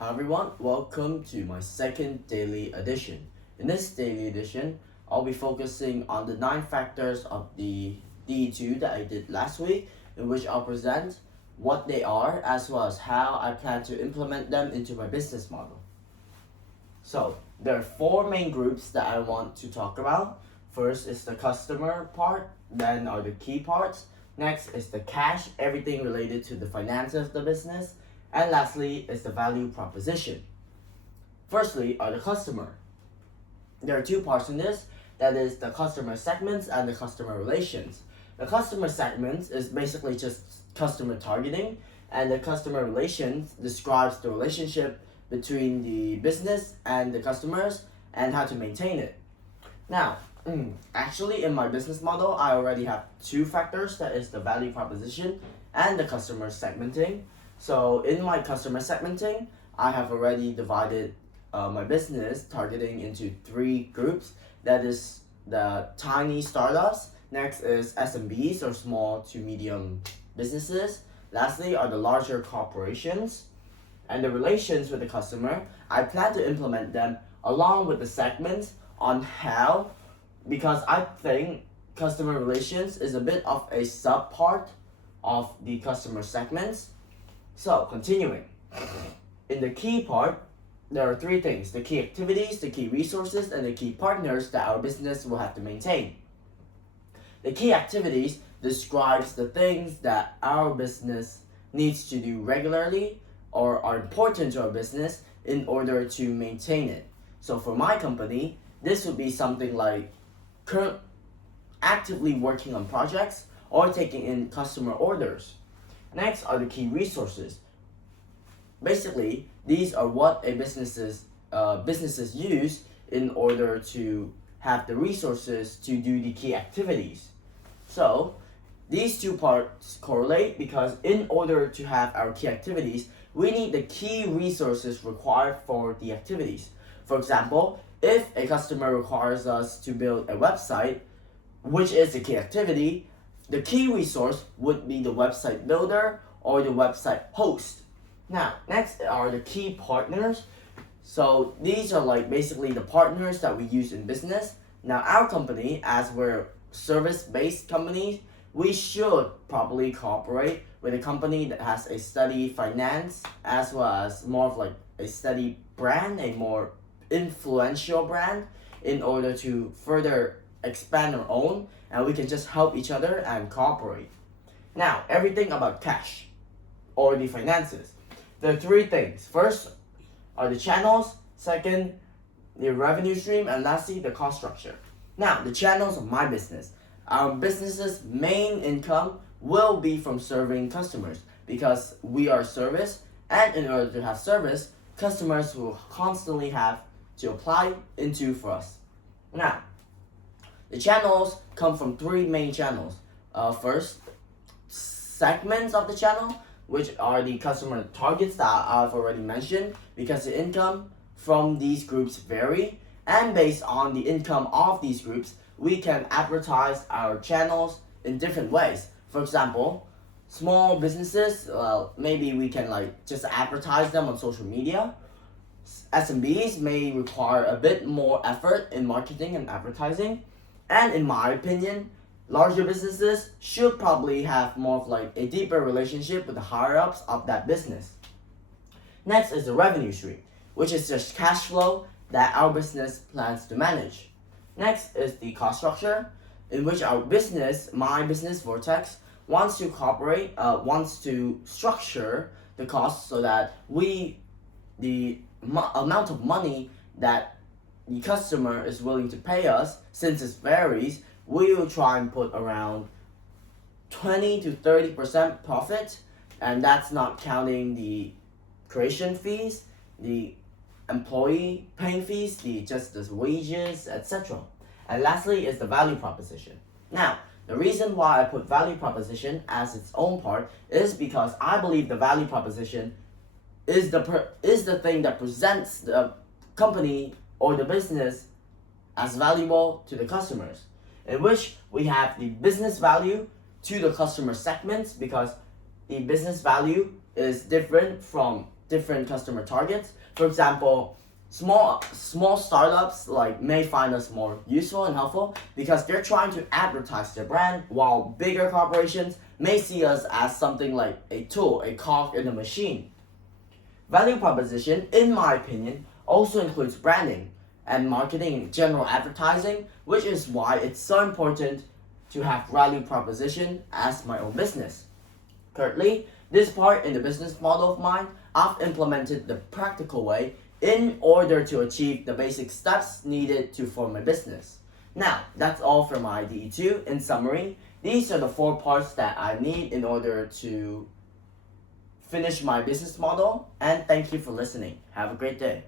Hi everyone, welcome to my second daily edition. In this daily edition, I'll be focusing on the 9 factors of the DE2 that I did last week, in which I'll present what they are as well as how I plan to implement them into my business model. So, there are 4 main groups that I want to talk about. First is the customer part, then are the key parts. Next is the cash, everything related to the finances of the business. And lastly is the value proposition. Firstly are the customer. There are 2 parts in this, that is the customer segments and the customer relations. The customer segments is basically just customer targeting, and the customer relations describes the relationship between the business and the customers and how to maintain it. Now, actually in my business model, I already have 2 factors, that is the value proposition and the customer segmenting. So in my customer segmenting, I have already divided my business targeting into 3 groups. That is the tiny startups, next is SMBs or small to medium businesses, lastly are the larger corporations. And the relations with the customer, I plan to implement them along with the segments on how, because I think customer relations is a bit of a sub part of the customer segments. So, continuing. In the key part, there are 3 things: the key activities, the key resources, and the key partners that our business will have to maintain. The key activities describes the things that our business needs to do regularly or are important to our business in order to maintain it. So for my company, this would be something like actively working on projects or taking in customer orders. Next are the key resources. Basically, these are what a businesses use in order to have the resources to do the key activities. So, these 2 parts correlate because in order to have our key activities, we need the key resources required for the activities. For example, if a customer requires us to build a website, which is the key activity, the key resource would be the website builder or the website host. Now, next are the key partners. So these are like basically the partners that we use in business. Now our company, as we're service-based companies, we should probably cooperate with a company that has a steady finance as well as more of like a steady brand, a more influential brand, in order to further expand our own, and we can just help each other and cooperate. Now, everything about cash or the finances. There are 3 things. First are the channels, second, the revenue stream, and lastly, the cost structure. Now, the channels of my business. Our business's main income will be from serving customers because we are service, and in order to have service, customers will constantly have to apply into for us. Now, the channels come from 3 main channels. First, segments of the channel, which are the customer targets that I've already mentioned, because the income from these groups vary, and based on the income of these groups, we can advertise our channels in different ways. For example, small businesses, maybe we can just advertise them on social media. SMBs may require a bit more effort in marketing and advertising. And in my opinion, larger businesses should probably have more of a deeper relationship with the higher-ups of that business. Next is the revenue stream, which is just cash flow that our business plans to manage. Next is the cost structure, in which our business, my business Vortex, wants to wants to structure the costs so that the amount of money that the customer is willing to pay us, since it varies, we will try and put around 20 to 30% profit, and that's not counting the creation fees, the employee paying fees, the wages, etc. And lastly is the value proposition. Now, the reason why I put value proposition as its own part is because I believe the value proposition is the thing that presents the company or the business as valuable to the customers, in which we have the business value to the customer segments, because the business value is different from different customer targets. For example, small startups may find us more useful and helpful because they're trying to advertise their brand, while bigger corporations may see us as something like a tool, a cog in the machine. Value proposition, in my opinion, also includes branding and marketing and general advertising, which is why it's so important to have value proposition as my own business. Currently, this part in the business model of mine, I've implemented the practical way in order to achieve the basic steps needed to form a business. Now, that's all for my DE2. In summary, these are the 4 parts that I need in order to finish my business model, and thank you for listening. Have a great day.